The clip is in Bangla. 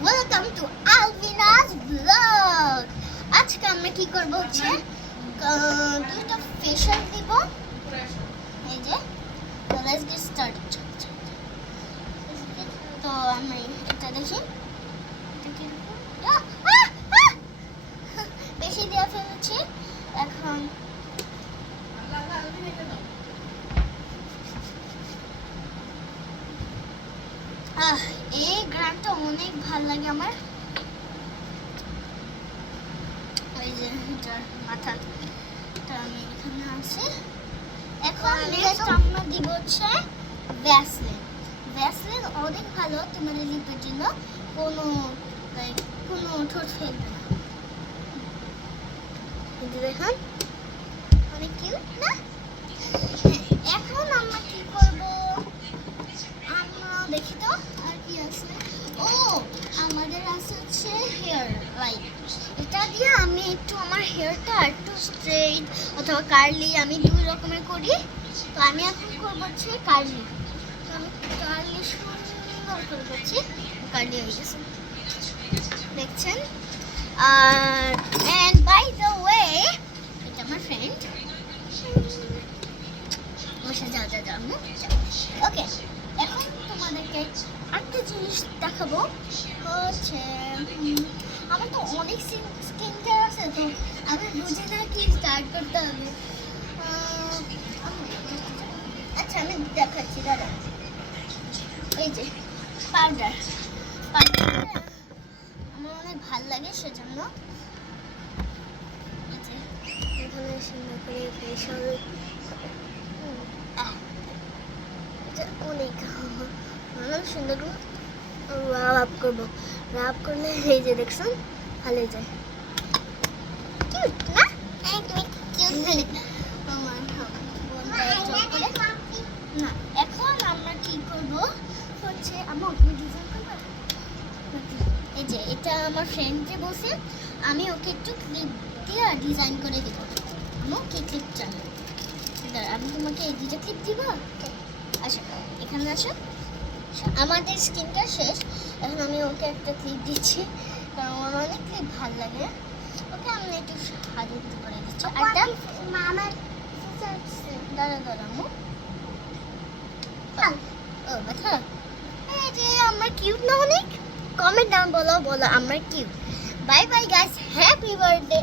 Welcome to আলভিনাস blog. আজকে আমরা কি করব হচ্ছে দুটো ফেশিয়াল দিব। এই যে লেটস গেট স্টার্টেড। তো আমি এটা দেখি বেশি দিয়ে ফেলেছি। এখন এই গ্রামটা অনেক ভালো লাগে আমার। ওই যে এটার মাথাটা আমি এখানে আছে। এখন নেক্সট আমরা দিব হচ্ছে ভ্যাসলিন। ভ্যাসলিন অনেক ভালো তোমাদের লিপের জন্য, কোনো কোনো ঠোঁট ফেলবে না। দেখুন অনেক কিউট না? এখন আমরা কি করব, আমরা দেখি তো আর কি আছে। ও আমাদের আছে হচ্ছে হেয়ার লাইট। এটা দিয়ে আমি একটু আমার হেয়ারটা একটু স্ট্রেট অথবা কার্লি, আমি দুই রকমের করি। তো আমি এখন করবো হচ্ছে কার্লি। তো আমি কার্লি সুন্দর করে করছি, কার্লি হয়ে গেছে দেখছেন। আর অ্যান্ড বাই দ্য ওয়ে এটা আমার ফ্রেন্ড। বসে যাও ওকে। এখন তোমাদেরকে একটা জিনিস দেখাবো হচ্ছে, আমার তো অনেক স্কিন কেয়ার আছে, তো আমি বুঝি না কি স্টার্ট করতে হবে। আচ্ছা আমি দেখাচ্ছি, দাঁড়া। এই যে পাউডার আমার অনেক ভালো লাগে, সেজন্য এখানে সুন্দর করে ফেশিয়াল অনেক সুন্দর রাব করবো। রাব করলে এই যে দেখছেন ভালো যায়, কিউট না? না এখন আমরা কি করবো হচ্ছে, এই যে এটা আমার ফ্রেন্ড যে বসে, আমি ওকে একটু ক্লিপ দিয়ে ডিজাইন করে দিব। ওকে ক্লিপ চাই, আমি তোমাকে এই দুটো ক্লিপ দিব। আচ্ছা এখানে আসো, আমাদের স্কিনটা শেষ। এখন আমি ওকে একটা ক্লিপ দিচ্ছি, কারণ আমার অনেক ক্লিপ ভালো লাগে। ওকে আমি একটু সাহায্য করে দিচ্ছি। দাঁড়ামো ও ব্যথা। এই যে আমরা কিউট না অনেক? কমেন্ট ডাউন বলো আমরা cute. Bye bye guys, happy birthday.